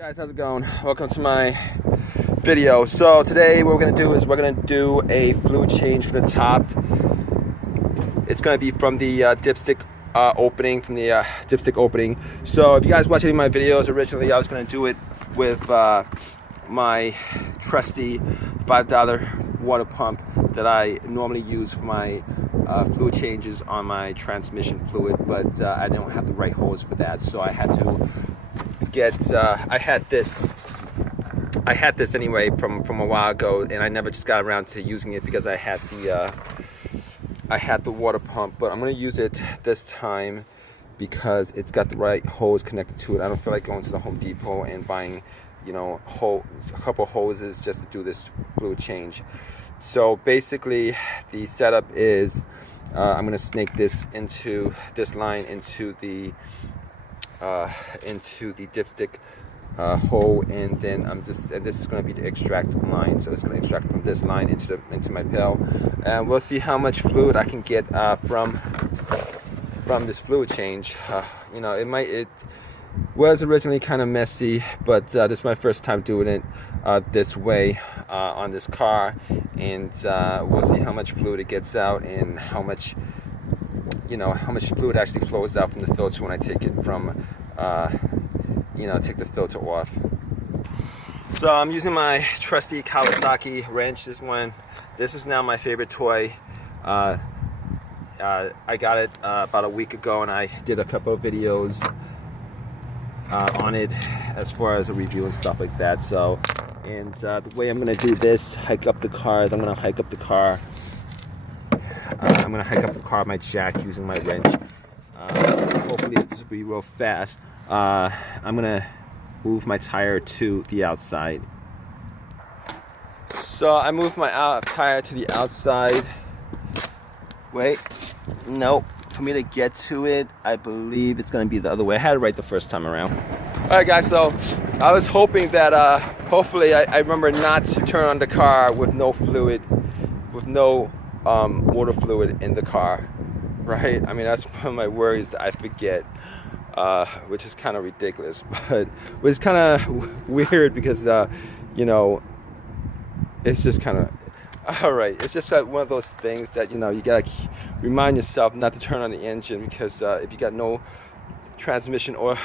Guys, how's it going? Welcome to my video. So today what we're going to do is we're going to do a fluid change from the top. It's going to be from the dipstick opening, So if you guys watch any of my videos, originally I was going to do it with my trusty $5 water pump that I normally use for my fluid changes on my transmission fluid, but I don't have the right hose for that, so I had to get I had this anyway from a while ago, and I never just got around to using it because I had the water pump. But I'm gonna use it this time because it's got the right hose connected to it. I don't feel like going to the Home Depot and buying, you know, a couple hoses just to do this fluid change. So basically the setup is I'm gonna snake this into this line into the dipstick hole, and then this is going to be the extract line, so it's going to extract from this line into my pail, and we'll see how much fluid I can get from this fluid change. You know, it was originally kind of messy, but this is my first time doing it this way on this car, and we'll see how much fluid it gets out and how much fluid actually flows out from the filter when I take it from, take the filter off. So I'm using my trusty Kawasaki wrench. This is now my favorite toy. I got it about a week ago, and I did a couple of videos on it as far as a review and stuff like that. So, and the way I'm gonna do this, hike up the car, is I'm gonna hike up the car with my jack using my wrench. Hopefully this will be real fast. I'm gonna move my tire to the outside. So I moved my tire to the outside. Wait, nope. For me to get to it, I believe it's gonna be the other way. I had it right the first time around. Alright guys, so I was hoping that hopefully I remember not to turn on the car with no fluid, with no water fluid in the car, right? I mean, that's one of my worries, that I forget, which is kind of ridiculous, but it's kind of weird because it's just kind of alright. It's just one of those things that you gotta remind yourself not to turn on the engine, because if you got no engine oil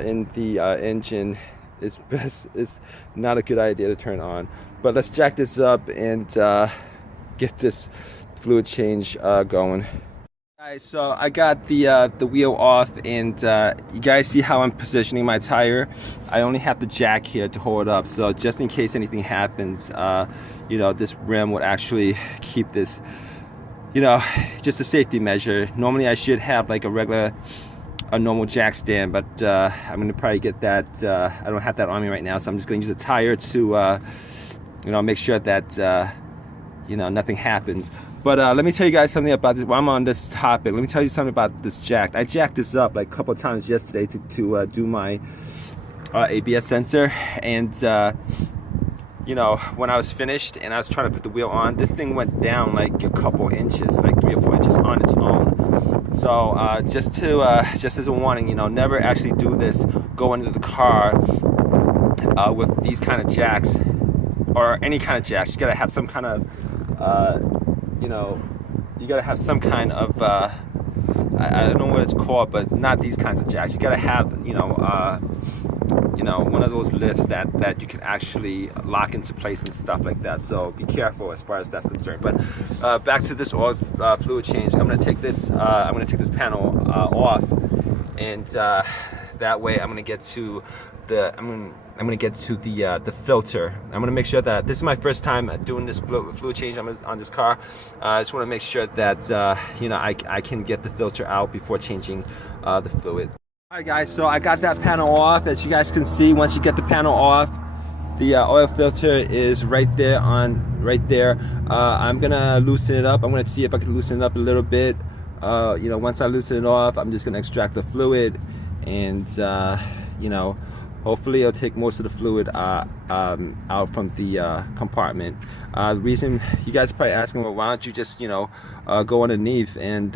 in the engine, it's not a good idea to turn on. But let's jack this up and get this fluid change going. Guys, so I got the wheel off, and you guys see how I'm positioning my tire. I only have the jack here to hold it up, so just in case anything happens, this rim would actually keep this, just a safety measure. Normally I should have like a normal jack stand, but I'm gonna probably get that. I don't have that on me right now, so I'm just gonna use a tire to make sure that nothing happens. But let me tell you guys something about this while I'm on this topic. Let me tell you something about this jack. I jacked this up like a couple of times yesterday to do my ABS sensor, and when I was finished and I was trying to put the wheel on, this thing went down like a couple inches, like 3 or 4 inches on its own. So just as a warning, never actually do this. Go into the car with these kind of jacks, or any kind of jacks. You gotta have some kind of you gotta have some kind of I don't know what it's called, but not these kinds of jacks. You gotta have one of those lifts that you can actually lock into place and stuff like that. So be careful as far as that's concerned. But back to this oil fluid change. I'm gonna take this panel off, and that way I'm gonna get to the filter. I'm gonna make sure that this is my first time doing this fluid change on this car. I just want to make sure that I can get the filter out before changing the fluid. Alright guys, so I got that panel off. As you guys can see, once you get the panel off, the oil filter is right there. I'm gonna loosen it up. I'm gonna see if I can loosen it up a little bit. Once I loosen it off, I'm just gonna extract the fluid, and hopefully it'll take most of the fluid out from the compartment. The reason you guys are probably asking, well, why don't you just go underneath and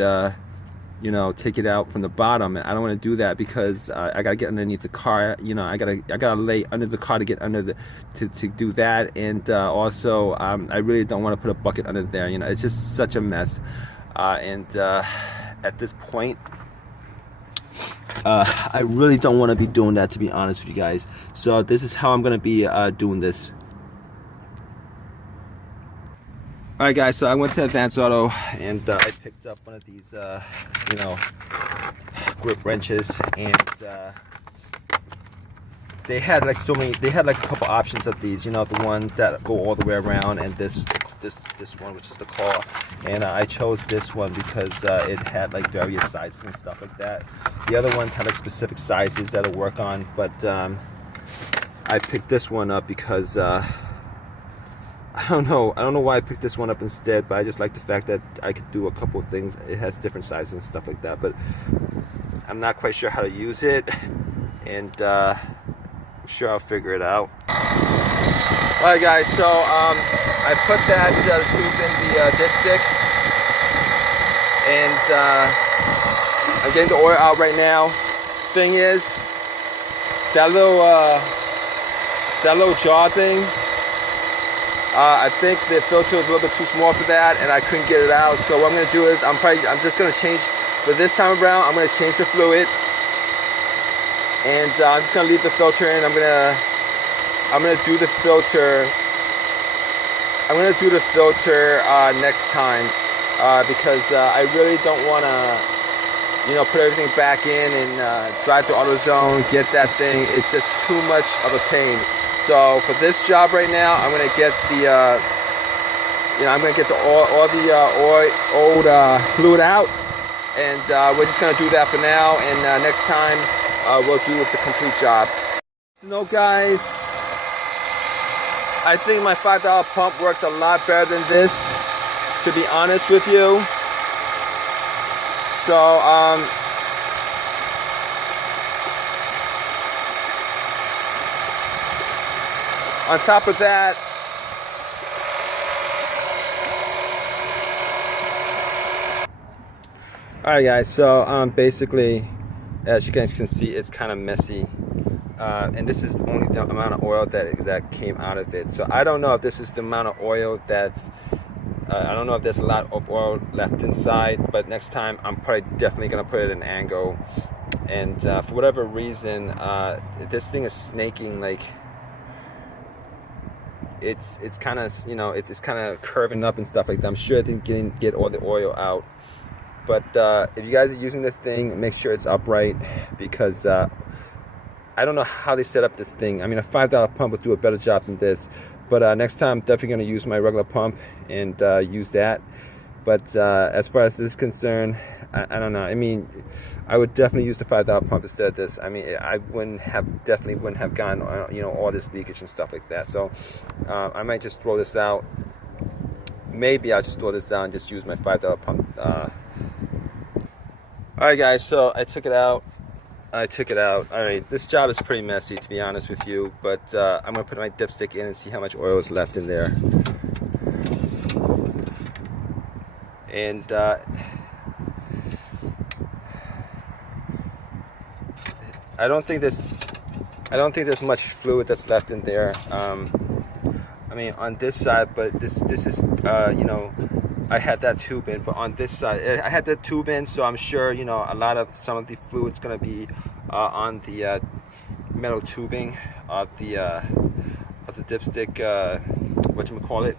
you know, take it out from the bottom, and I don't want to do that because I gotta get underneath the car. You know, I gotta lay under the car to get under the to do that, and also I really don't want to put a bucket under there. You know, it's just such a mess, and at this point, I really don't want to be doing that, to be honest with you guys. So this is how I'm gonna be doing this. Alright guys, so I went to Advanced Auto and I picked up one of these, you know, grip wrenches, and they had like so many, they had like a couple options of these, you know, the ones that go all the way around, and this one, which is the claw, and I chose this one because it had like various sizes and stuff like that. The other ones had like specific sizes that'll work on, but I picked this one up because I don't know why I picked this one up instead, but I just like the fact that I could do a couple of things. It has different sizes and stuff like that, but I'm not quite sure how to use it, and I'm sure I'll figure it out. Alright guys, so I put that tube in the dipstick, and I'm getting the oil out right now. Thing is, that little jar thing, I think the filter was a little bit too small for that, and I couldn't get it out. So what I'm going to do is I'm just going to change, but this time around I'm going to change the fluid, and I'm just going to leave the filter in. I'm going to do the filter. I'm going to do the filter next time because I really don't want to, you know, put everything back in and drive to AutoZone, get that thing. It's just too much of a pain. So for this job right now, I'm gonna get the, I'm gonna get all the old fluid out, and we're just gonna do that for now. And next time we'll do the complete job. So, no, guys, I think my $5 pump works a lot better than this, to be honest with you. So on top of that, alright guys, so basically, as you guys can see, it's kind of messy, and this is only the amount of oil that came out of it. So I don't know if this is the amount of oil that's I don't know if there's a lot of oil left inside, but next time I'm probably definitely gonna put it in angle. And for whatever reason, this thing is snaking, like it's kind of, you know, it's kind of curving up and stuff like that. I'm sure it didn't get all the oil out, but if you guys are using this thing, make sure it's upright, because I don't know how they set up this thing. I mean, a $5 pump would do a better job than this, but next time I'm definitely going to use my regular pump and use that. But as far as this is concerned, I don't know. I mean, I would definitely use the $5 pump instead of this. I mean, I definitely wouldn't have gotten, you know, all this leakage and stuff like that. So I might just throw this out. Maybe I'll just throw this out and just use my $5 pump. Alright guys, so I took it out. Alright, this job is pretty messy, to be honest with you, but I'm going to put my dipstick in and see how much oil is left in there. And I don't think there's much fluid that's left in there. I mean, on this side, but this is you know, I had that tube in, but on this side I had that tube in, so I'm sure, you know, some of the fluid's gonna be on the metal tubing of the dipstick, whatchamacallit.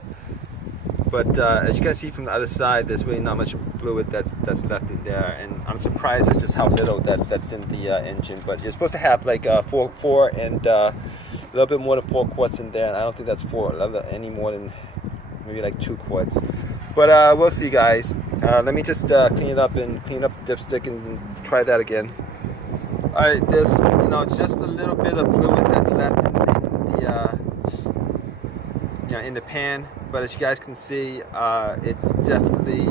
But as you can see from the other side, there's really not much fluid that's left in there, and I'm surprised at just how little that's in the engine. But you're supposed to have like four and a little bit more than 4 quarts in there, and I don't think that's any more than maybe like 2 quarts. But we'll see, guys. Let me just clean up the dipstick and try that again. All right, there's, you know, just a little bit of fluid that's left in the pan, but as you guys can see, it's definitely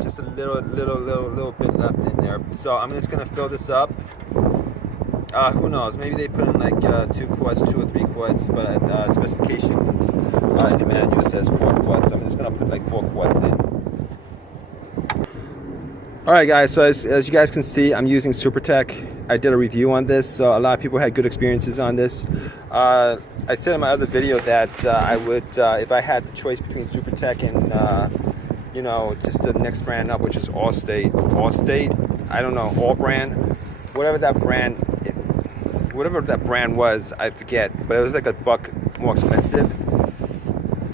just a little bit left in there. So I'm just gonna fill this up. Who knows? Maybe they put in like 2 quarts, 2 or 3 quarts, but specifications in the manual says 4 quarts. So I'm just gonna put like 4 quarts in. All right, guys. So as you guys can see, I'm using SuperTech. I did a review on this, so a lot of people had good experiences on this. I said in my other video that I would, if I had the choice between SuperTech and you know, just the next brand up, which is Allstate, I don't know, All brand, whatever that brand was, I forget, but it was like $1 more expensive.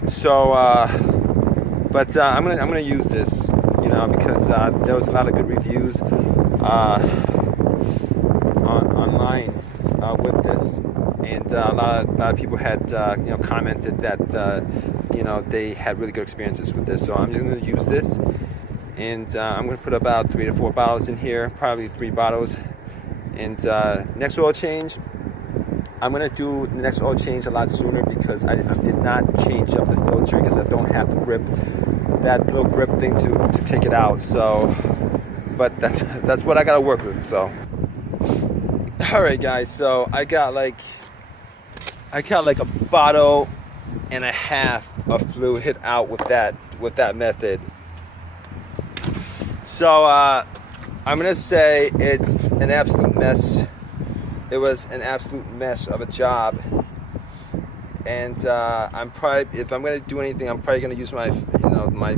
So, but I'm gonna use this, you know, because there was a lot of good reviews online with this, and a lot of people had you know, commented that you know, they had really good experiences with this. So I'm just going to use this, and I'm going to put about 3 to 4 bottles in here, probably 3 bottles. And next oil change, I'm going to do the next oil change a lot sooner, because I did not change up the filter, because I don't have the grip, that little grip thing to take it out. So, but that's what I got to work with. So, all right, guys. So I got like a bottle and a half of fluid hit out with that method. So I'm gonna say it's an absolute mess. It was an absolute mess of a job, and I'm probably, if I'm gonna do anything, I'm probably gonna use my, you know, my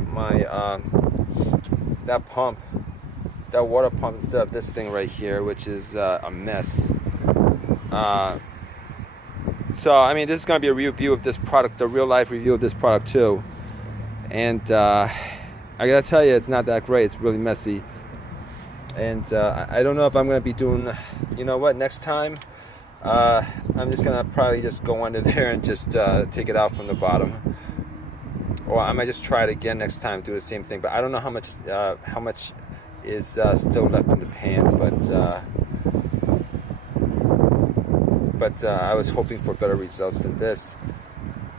that pump, that water pump, instead of this thing right here, which is a mess. So, I mean, this is going to be a review of this product, a real-life review of this product, too. And I got to tell you, it's not that great. It's really messy. And I don't know if I'm going to be doing, you know what, next time, I'm just going to probably just go under there and just take it out from the bottom. Or I might just try it again next time, do the same thing. But I don't know how much is still left in the pan, but I was hoping for better results than this.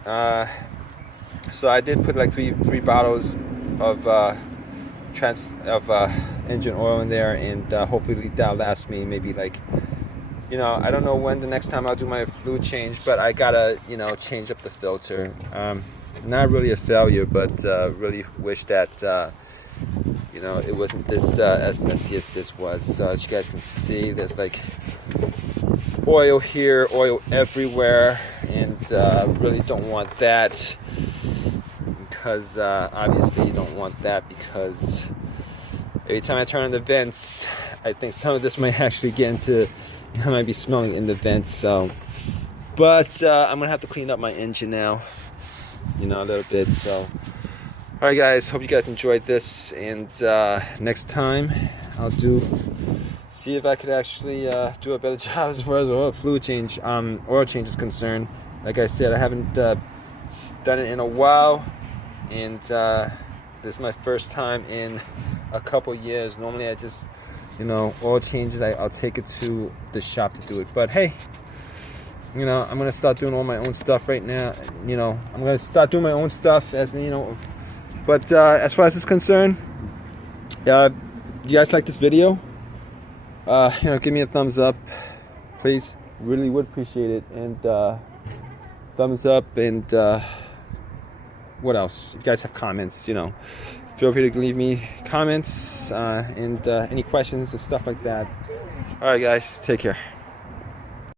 So I did put like three bottles of engine oil in there, and hopefully that'll last me maybe, like, you know, I don't know when the next time I'll do my fluid change, but I gotta, you know, change up the filter. Not really a failure, but really wish that you know, it wasn't this as messy as this was. So as you guys can see, there's like oil here, oil everywhere, and really don't want that, because obviously you don't want that, because every time I turn on the vents, I think some of this might actually get into, I might be smelling in the vents. So, but I'm gonna have to clean up my engine now, you know, a little bit. So, all right, guys, hope you guys enjoyed this, and next time I'll see if I could actually do a better job as far as oil change is concerned. Like I said, I haven't done it in a while, and this is my first time in a couple years. Normally I just, you know, oil changes, I'll take it to the shop to do it. But hey, you know, I'm gonna start doing all my own stuff right now. You know, I'm gonna start doing my own stuff, as you know. But as far as it's concerned, you guys like this video? You know, give me a thumbs up, please. Really would appreciate it. And thumbs up, and what else? If you guys have comments, you know, feel free to leave me comments and any questions and stuff like that. All right, guys, take care.